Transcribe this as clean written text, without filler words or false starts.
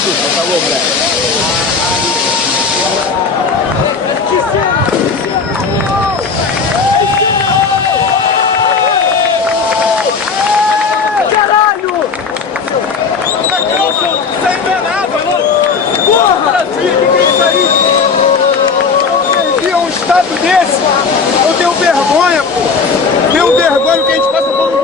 Falou, Breno. Desse, eu tenho vergonha, pô. Tenho vergonha que a gente passa por um